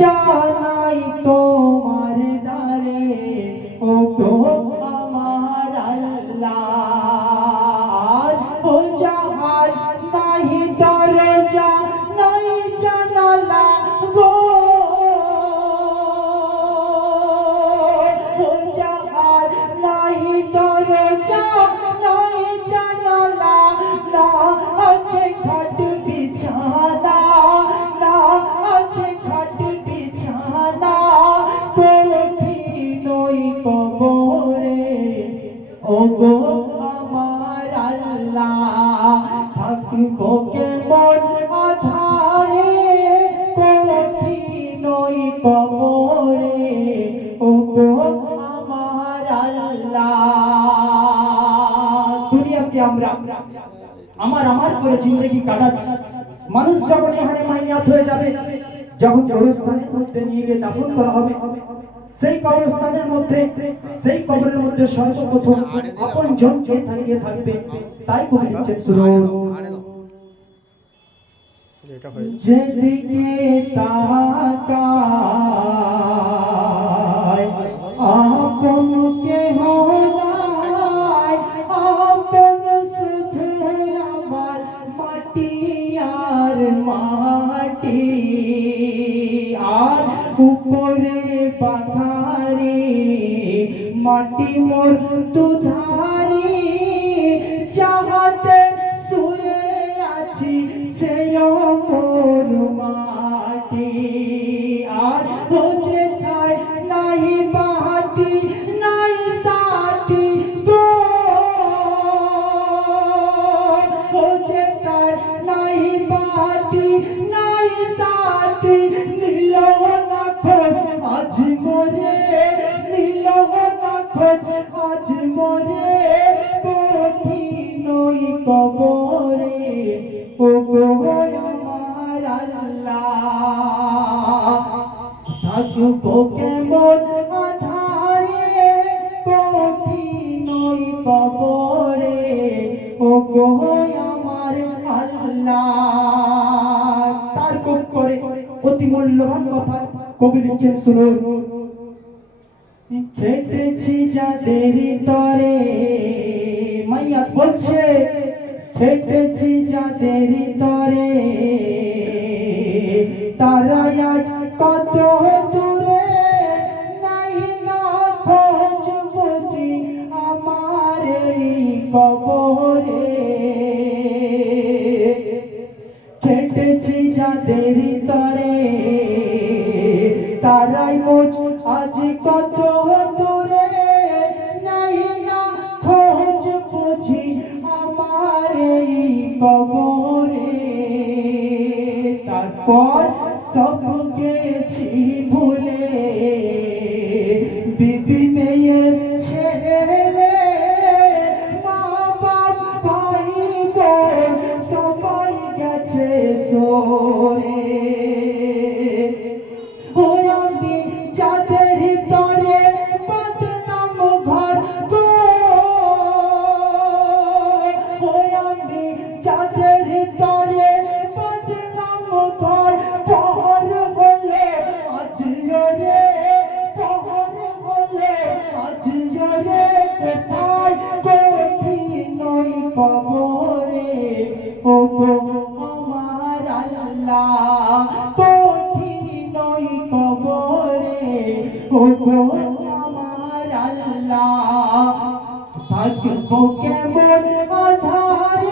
জানাই তোমার দ্বারে ও গো আমার আল্লাহ। ও যাহার নাহি দরজা নাই জানালা গো, ও যাহার নাহি দরজা নাই জানালা, না আছে খাট বিছানা, না আছে খাট বিছানা, কঠিন ওই কবরে ও গো আমার আল্লাহ। থাকিব কেমন আধারে কঠিন ওই কবরে ও গো আমার আল্লাহ। দুনিয়াতে আমরা আমার করে জিন্দগি কাটাচ্ছি। মানুষ যখন এখানে মাইয়াত হয়ে যাবে, যখন কবরস্থানের মধ্যে নিয়ে গিয়ে দাফন করা হবে, সেই কবরস্থানের মধ্যে, সেই কবরের মধ্যে সর্বপ্রথম আপন জন কে থাকবে। তাই কবি লিখছেন শুনুন, যেদিকে তাকাই আপন কেহ নাই, আপন শুধু আমার মাটি আর মাটি। আর উপরে পাখারি মাটি মোর দুধারি, যাহাতে শুয়ে আছি সেও মোর মাটি। আর ও যেথায় নাই বাতি নাই সাথী গো, ও যেথায় নাই বাতি নাই সাথী, নীল না খোঁজ আজ মোরে, নীল না খোঁজ আজ মোরে, কঠিন ওই কবরে ও গো আমার আল্লাহ। থাকিব কেমন আধারে কঠিন ওই কবরে ও গো আমার আল্লাহ। তার করে অতি মূল্যবান কথা কবি লিখছেন শুনুন, খেটেছি যাদের তরে, মাইয়া বলছে খেটেছি যাদের তরে, তারা আজ কত দূরে, নাই না খোঁজ বুঝি আমার এই কবরে। খেটেছি যাদের তরে, তারাই মোজ আজ কত দূরে, নাই না খোঁজ বুঝি আমার এই কবরে। তারপর সব গেছি ভুলে, বিবি মেয়ে ছেলে, মা বাপ ভাই বোন সবাই গেছে সরে। ও আমি যাদের তরে বদলাম ঘর গো, ও আমি যাদের তরে বদলাম ঘর, পর হলে আজ রে, পর হলে আজ রে, কোথায় কঠিন ওই কবরে ও গো আমার আল্লাহ। কঠিন ওই কবরে ও গো আমার আল্লাহ। থাকিব কেমন আধারে